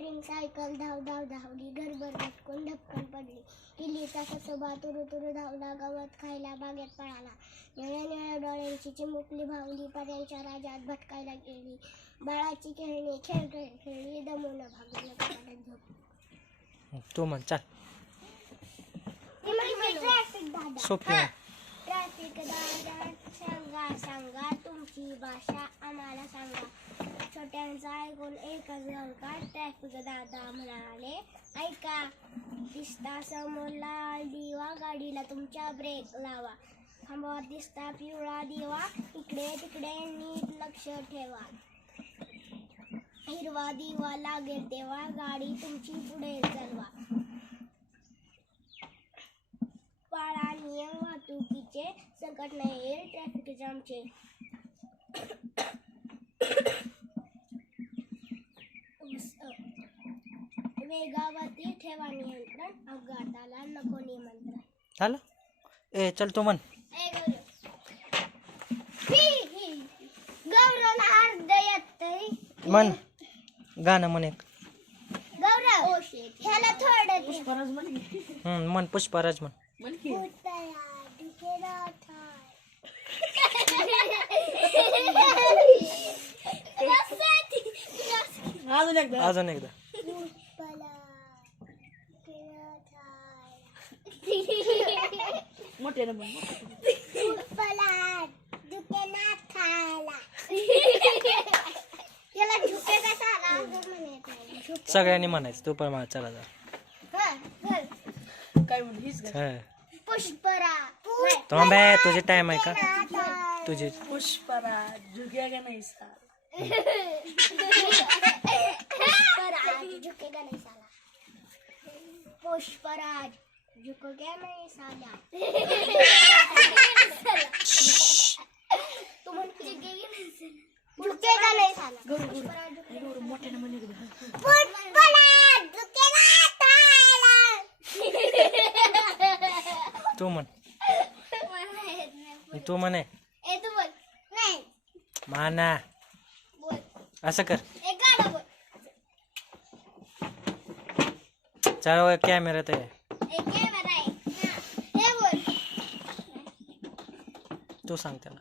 Motoring cycle धाव धाव धावली, घरभर लटकून ढपकन पडली. किल्लीचा कसोबा तुरु तुरु धावला, गवत खायला बागेत पळाला. निळ्या निळ्या डोळ्यांची चिमुकली भावली, पर्यांच्या राज्यात भटकायला गेली. बाळाची खेळणी खेळली, दमून भागली कपाटात झोप. तू म्हण चाल. ट्रॅफिक दादा, सोपी ट्रॅफिक दादा सांगा सांगा तुमची भाषा आम्हाला सांगा. छोट्यांचा ऐकून एकच गंगा. ट्रॅफिक दादा म्हणाले ऐका, दिसता समोर लाल दिवा, गाडीला तुमच्या ब्रेक लावा. खांबावर दिसता पिवळा दिवा, इकडे तिकडे नीट लक्ष ठेवा. हिरवा दिवा लागेल तेव्हा गाडी तुमची पुढे चालवा. पाळा नियम वाहतुकीचे, संकट नाही येईल ट्रॅफिक जामचे. वेगावरती ठेवा नियंत्रण, अपघाताला नको निमंत्रण. झालं. ए चल तू म्हण. गौरव अर्ध येतंय म्हण गाणं म्हण एक. गौरव ह्याला थोडं म्हण पुष्पराज म्हण. अजून एकदा. मोठे ना सगळ्यांनी म्हणायचं. तू पण मला चला जा. काय म्हणलीस पुष्पराज थांबे तुझे टाइम आहे का तुझे. पुष्पराज झुकेगा नहीं साला. पुष्पराज झुकेगा नहीं साला. पुष्पराज झुकेगा नहीं साला. तू म्हणते झुकेगा नहीं साला. मोठे ना म्हणे पुष्पराज झुकेगा साला. तू म्हण. तू म्हणे. ए तू बोल. नाही माना बोल. असं कर. एक गाणं बोल. चल कॅमेऱ्यात आहे. एक कॅमेरा आहे. हे बोल. तू सांग त्याला.